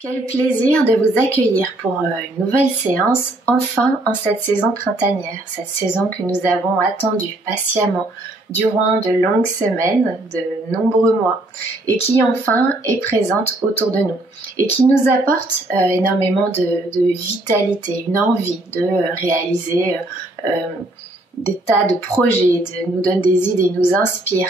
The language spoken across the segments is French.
Quel plaisir de vous accueillir pour une nouvelle séance, enfin en cette saison printanière, cette saison que nous avons attendue patiemment durant de longues semaines, de nombreux mois, et qui enfin est présente autour de nous, et qui nous apporte énormément de vitalité, une envie de réaliser des tas de projets, nous donne des idées, nous inspire,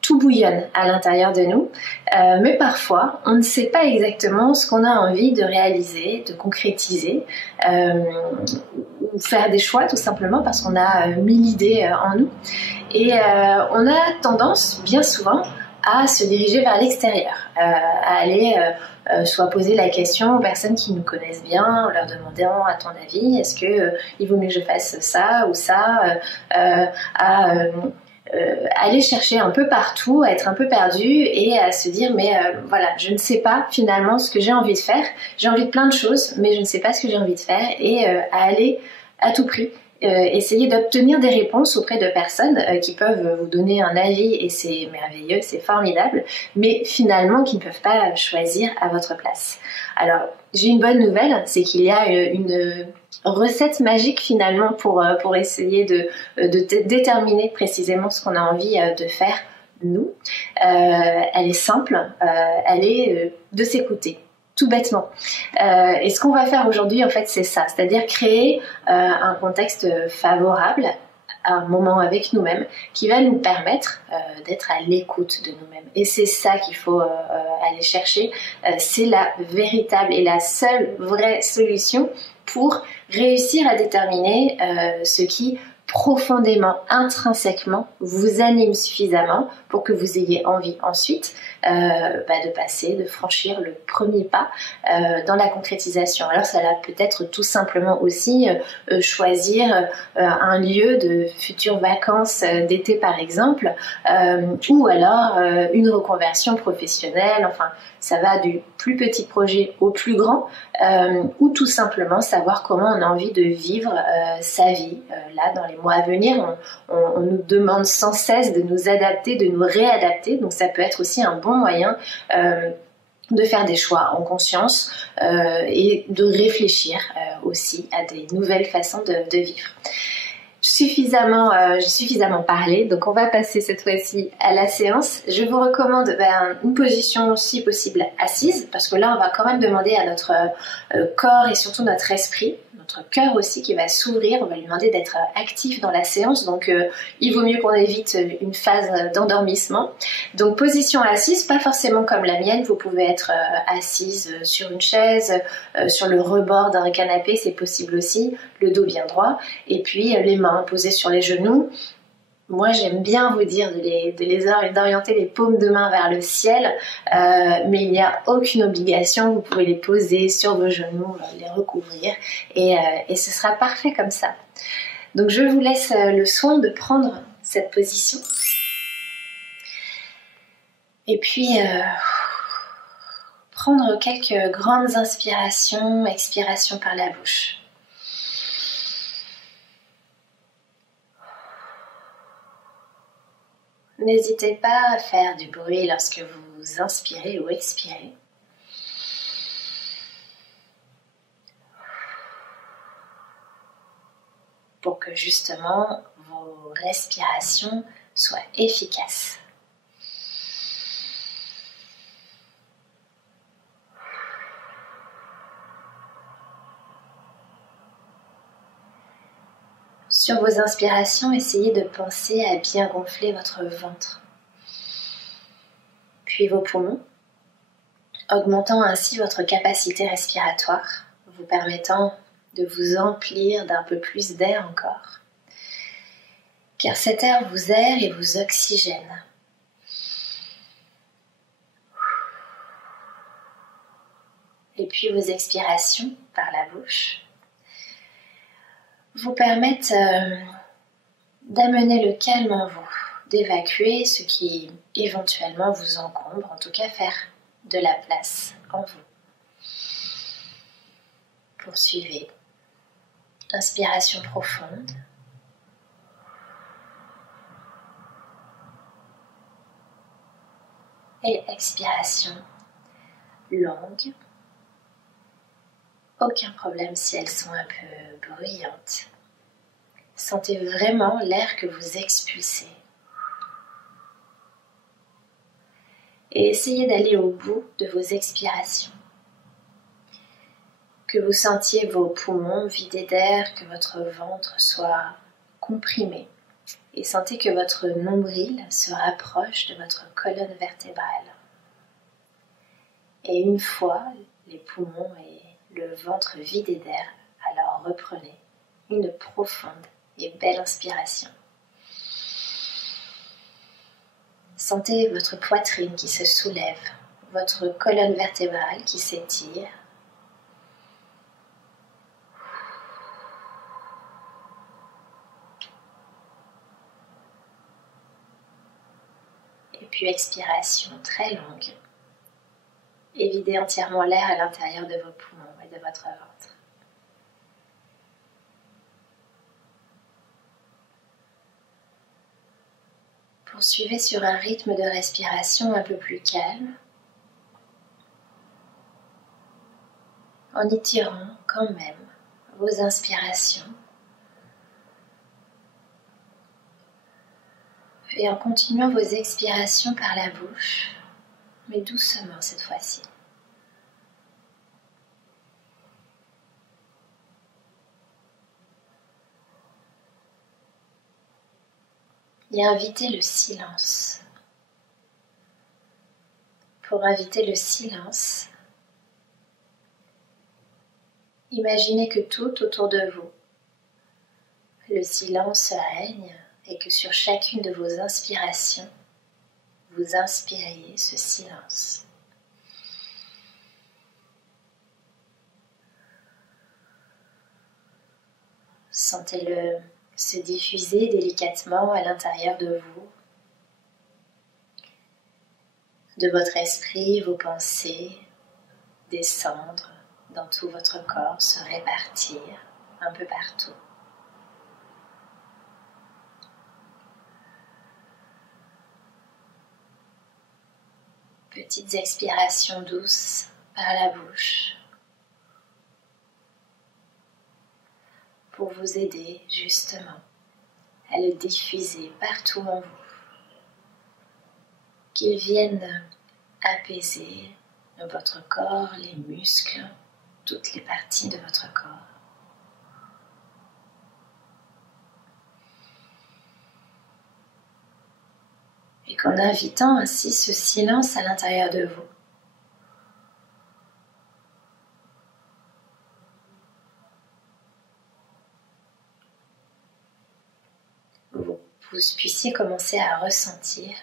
tout bouillonne à l'intérieur de nous, mais parfois on ne sait pas exactement ce qu'on a envie de réaliser, de concrétiser, ou faire des choix tout simplement parce qu'on a 1000 idées en nous, et on a tendance bien souvent à se diriger vers l'extérieur, à aller soit poser la question aux personnes qui nous connaissent bien, en leur demandant à ton avis, est-ce que il vaut mieux que je fasse ça ou ça, aller chercher un peu partout, à être un peu perdu et à se dire mais voilà, je ne sais pas finalement ce que j'ai envie de faire, j'ai envie de plein de choses mais je ne sais pas ce que j'ai envie de faire, et à aller à tout prix essayer d'obtenir des réponses auprès de personnes qui peuvent vous donner un avis, et c'est merveilleux, c'est formidable, mais finalement qui ne peuvent pas choisir à votre place. Alors j'ai une bonne nouvelle, c'est qu'il y a une recette magique finalement pour essayer de déterminer précisément ce qu'on a envie de faire nous. Elle est simple, elle est de s'écouter. Tout bêtement. Et ce qu'on va faire aujourd'hui, en fait, c'est ça, c'est-à-dire créer un contexte favorable, un moment avec nous-mêmes, qui va nous permettre d'être à l'écoute de nous-mêmes. Et c'est ça qu'il faut aller chercher. C'est la véritable et la seule vraie solution pour réussir à déterminer ce qui profondément, intrinsèquement vous anime suffisamment pour que vous ayez envie ensuite de passer, de franchir le premier pas dans la concrétisation. Alors ça va peut-être tout simplement aussi choisir un lieu de futures vacances d'été par exemple, ou alors une reconversion professionnelle, enfin ça va du plus petit projet au plus grand, ou tout simplement savoir comment on a envie de vivre sa vie. Là, dans les mois à venir, on nous demande sans cesse de nous adapter, de nous réadapter, donc ça peut être aussi un bon moyen de faire des choix en conscience et de réfléchir aussi à des nouvelles façons de vivre. J'ai suffisamment parlé, donc on va passer cette fois-ci à la séance. Je vous recommande une position si possible assise, parce que là on va quand même demander à notre corps et surtout notre esprit, notre cœur aussi qui va s'ouvrir, on va lui demander d'être actif dans la séance, donc il vaut mieux qu'on évite une phase d'endormissement. Donc position assise, pas forcément comme la mienne, vous pouvez être assise sur une chaise, sur le rebord d'un canapé, c'est possible aussi, le dos bien droit, et puis les mains posées sur les genoux. Moi j'aime bien vous dire d'orienter les paumes de main vers le ciel, mais il n'y a aucune obligation, vous pouvez les poser sur vos genoux, les recouvrir, et ce sera parfait comme ça. Donc je vous laisse le soin de prendre cette position, et puis prendre quelques grandes inspirations, expirations par la bouche. N'hésitez pas à faire du bruit lorsque vous inspirez ou expirez. Pour que justement vos respirations soient efficaces. Sur vos inspirations, essayez de penser à bien gonfler votre ventre, puis vos poumons, augmentant ainsi votre capacité respiratoire, vous permettant de vous emplir d'un peu plus d'air encore, car cet air vous aère et vous oxygène. Et puis vos expirations par la bouche vous permettent d'amener le calme en vous, d'évacuer ce qui éventuellement vous encombre, en tout cas faire de la place en vous. Poursuivez. Inspiration profonde. Et expiration longues. Aucun problème si elles sont un peu bruyantes. Sentez vraiment l'air que vous expulsez. Et essayez d'aller au bout de vos expirations. Que vous sentiez vos poumons vidés d'air, que votre ventre soit comprimé. Et sentez que votre nombril se rapproche de votre colonne vertébrale. Et une fois les poumons et le ventre vidés d'air, alors reprenez une profonde et belle inspiration. Sentez votre poitrine qui se soulève, votre colonne vertébrale qui s'étire. Et puis expiration très longue. Et videz entièrement l'air à l'intérieur de vos poumons et de votre ventre. Poursuivez sur un rythme de respiration un peu plus calme, en étirant quand même vos inspirations et en continuant vos expirations par la bouche, mais doucement cette fois-ci. Et invitez le silence. Pour inviter le silence, imaginez que tout autour de vous, le silence règne et que sur chacune de vos inspirations, vous inspiriez ce silence. Sentez-le se diffuser délicatement à l'intérieur de vous, de votre esprit, vos pensées, descendre dans tout votre corps, se répartir un peu partout. Petites expirations douces par la bouche pour vous aider justement à le diffuser partout en vous. Qu'il vienne apaiser votre corps, les muscles, toutes les parties de votre corps. Et qu'en invitant ainsi ce silence à l'intérieur de vous, vous puissiez commencer à ressentir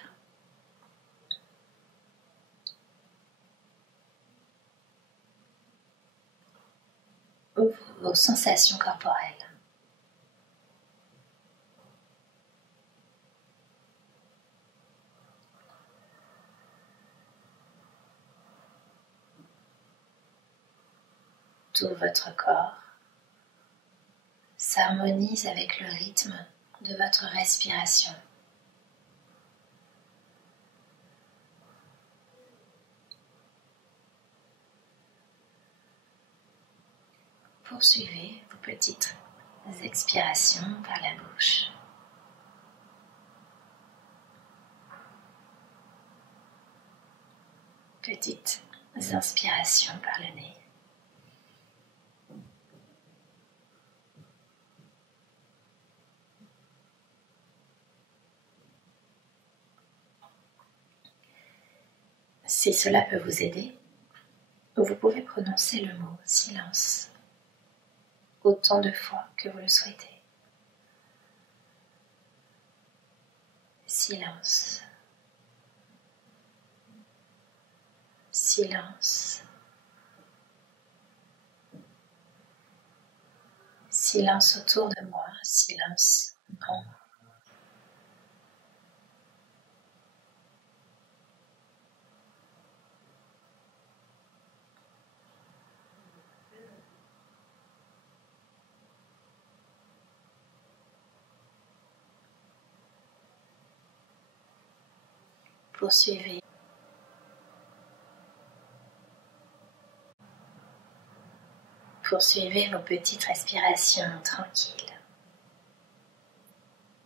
vos sensations corporelles. Tout votre corps s'harmonise avec le rythme de votre respiration. Poursuivez vos petites expirations par la bouche. Petites inspirations par le nez. Si cela peut vous aider, vous pouvez prononcer le mot silence autant de fois que vous le souhaitez. Silence. Silence. Silence autour de moi, silence en moi. Poursuivez Poursuivez vos petites respirations tranquilles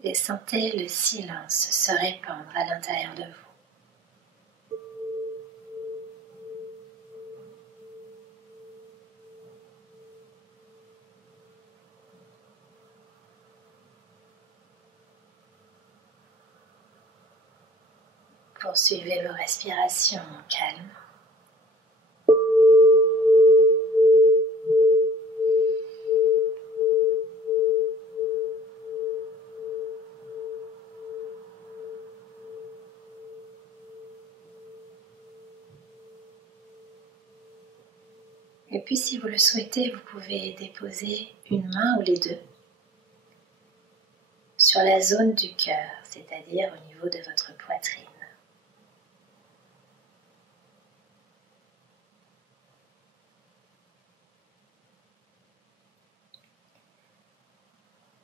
et sentez le silence se répandre à l'intérieur de vous. Poursuivez vos respirations calmes. Et puis si vous le souhaitez, vous pouvez déposer une main ou les deux sur la zone du cœur, c'est-à-dire au niveau de votre poitrine.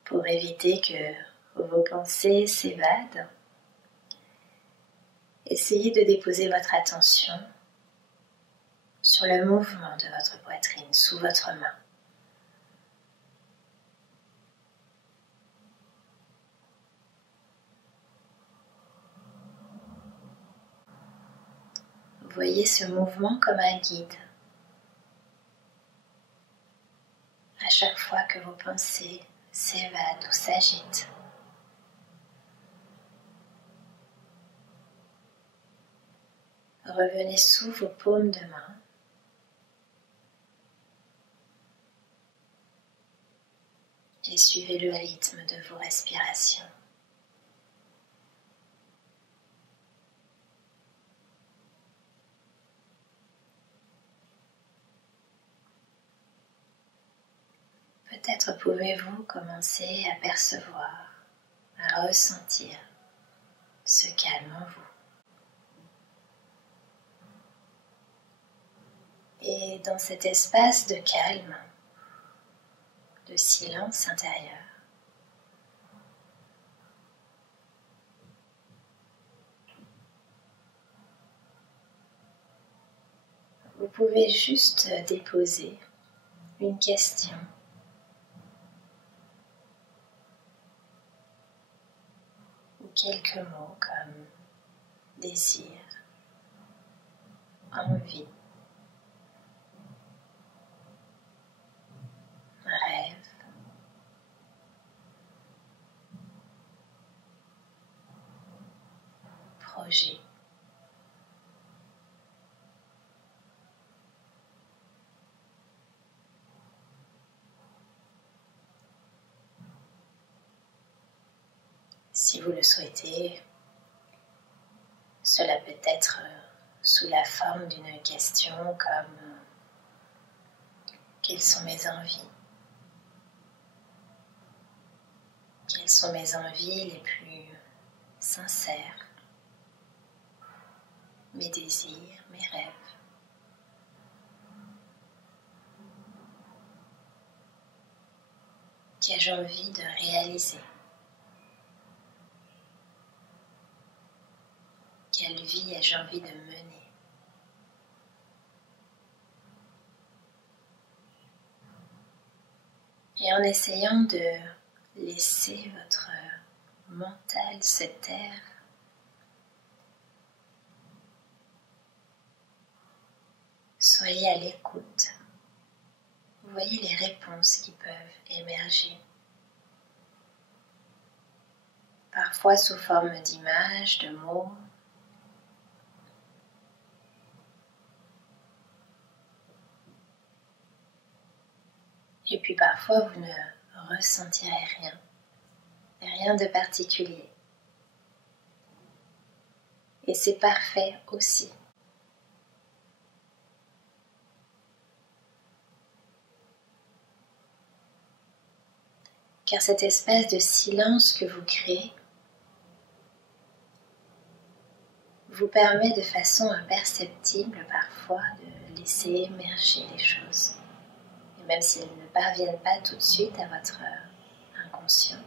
Pour éviter que vos pensées s'évadent, essayez de déposer votre attention sur le mouvement de votre poitrine sous votre main. Voyez ce mouvement comme un guide. À chaque fois que vos pensées s'évadent ou s'agitent, revenez sous vos paumes de main et suivez le rythme de vos respirations. Peut-être pouvez-vous commencer à percevoir, à ressentir ce calme en vous. Et dans cet espace de calme, de silence intérieur, vous pouvez juste déposer une question ou quelques mots comme désir, envie, rêve, projet. Si vous le souhaitez, cela peut être sous la forme d'une question comme quelles sont mes envies? Quelles sont mes envies les plus sincères? Mes désirs, mes rêves? Qu'ai-je envie de réaliser? Quelle vie ai-je envie de mener? Et en essayant de laisser votre mental se taire, soyez à l'écoute. Vous voyez les réponses qui peuvent émerger. Parfois sous forme d'images, de mots. Et puis parfois vous ne ressentirez rien de particulier. Et c'est parfait aussi. Car cet espace de silence que vous créez vous permet de façon imperceptible parfois de laisser émerger les choses. Et même si elles ne parviennent pas tout de suite à votre inconscient,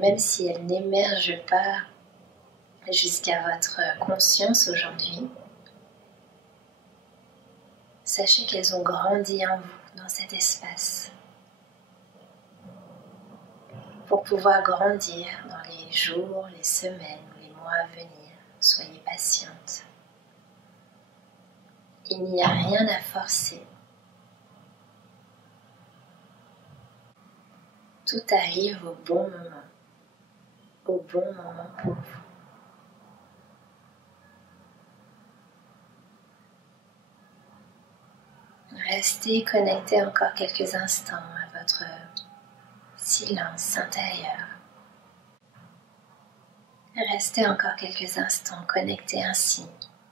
même si elles n'émergent pas jusqu'à votre conscience aujourd'hui, sachez qu'elles ont grandi en vous, dans cet espace, pour pouvoir grandir dans les jours, les semaines ou les mois à venir. Soyez patiente. Il n'y a rien à forcer. Tout arrive au bon moment pour vous. Restez connecté encore quelques instants à votre silence intérieur. Restez encore quelques instants connecté ainsi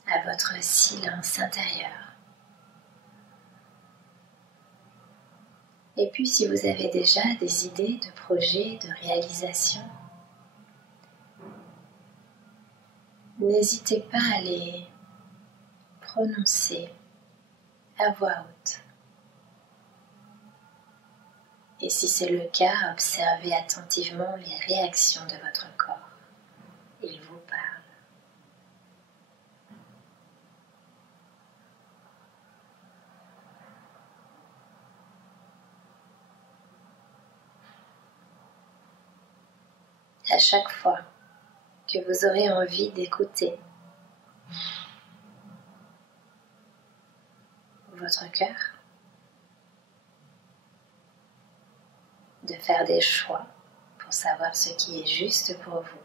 à votre silence intérieur. Et puis si vous avez déjà des idées de projets, de réalisations, n'hésitez pas à les prononcer à voix haute. Et si c'est le cas, observez attentivement les réactions de votre corps. Il vous parle. À chaque fois que vous aurez envie d'écouter votre cœur, de faire des choix pour savoir ce qui est juste pour vous,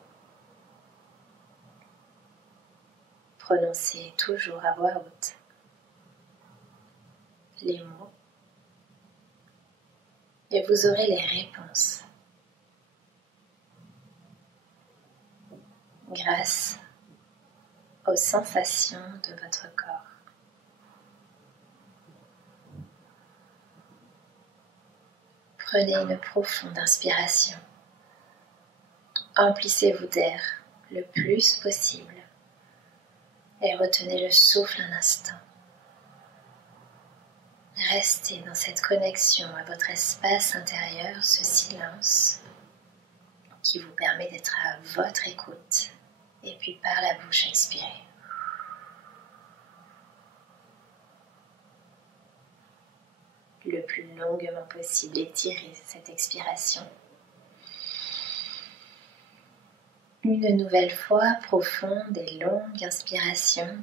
prononcez toujours à voix haute les mots et vous aurez les réponses grâce aux sensations de votre corps. Prenez une profonde inspiration. Emplissez-vous d'air le plus possible et retenez le souffle un instant. Restez dans cette connexion à votre espace intérieur, ce silence qui vous permet d'être à votre écoute. Et puis par la bouche, expirez. Le plus longuement possible, étirez cette expiration. Une nouvelle fois, profonde et longue inspiration.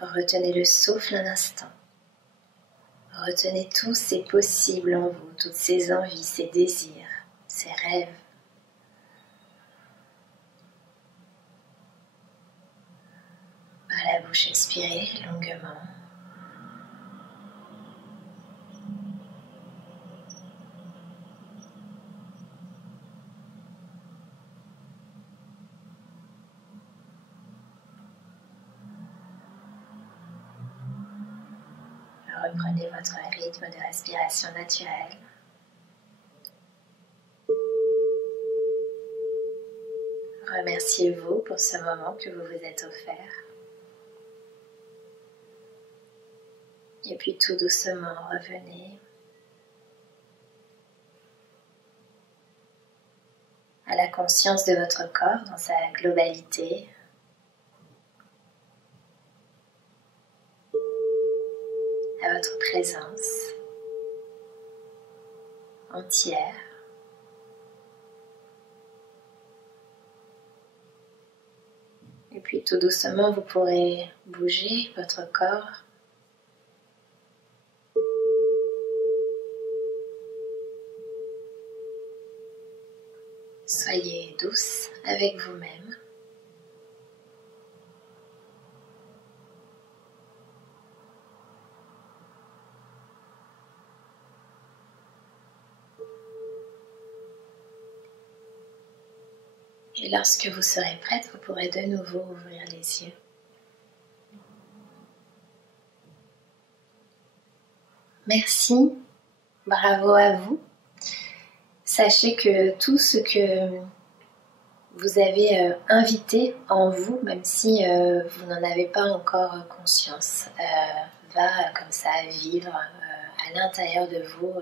Retenez le souffle un instant. Retenez tous ces possibles en vous, toutes ces envies, ces désirs, ces rêves. Par la bouche, expirez longuement. Reprenez votre rythme de respiration naturel. Remerciez-vous pour ce moment que vous vous êtes offert. Et puis tout doucement, revenez à la conscience de votre corps dans sa globalité. À votre présence entière. Et puis tout doucement, vous pourrez bouger votre corps. Soyez douce avec vous-même. Et lorsque vous serez prête, vous pourrez de nouveau ouvrir les yeux. Merci, bravo à vous. Sachez que tout ce que vous avez invité en vous, même si vous n'en avez pas encore conscience, va comme ça vivre à à l'intérieur de vous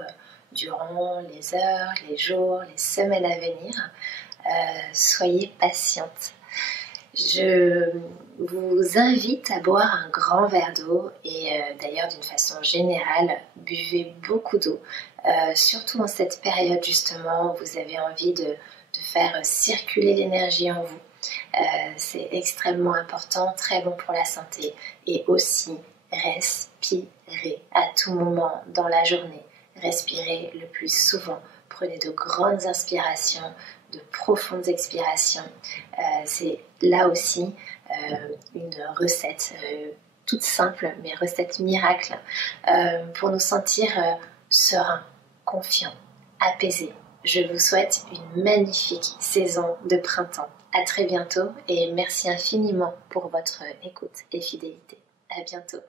durant les heures, les jours, les semaines à venir. Soyez patiente. Je vous invite à boire un grand verre d'eau et d'ailleurs d'une façon générale, buvez beaucoup d'eau. Surtout en cette période justement où vous avez envie de faire circuler l'énergie en vous. C'est extrêmement important, très bon pour la santé. Et aussi, respirez à tout moment dans la journée. Respirez le plus souvent. Prenez de grandes inspirations, de profondes expirations. C'est là aussi une recette toute simple, mais recette miracle pour nous sentir sereins, confiants, apaisés. Je vous souhaite une magnifique saison de printemps. À très bientôt et merci infiniment pour votre écoute et fidélité. À bientôt.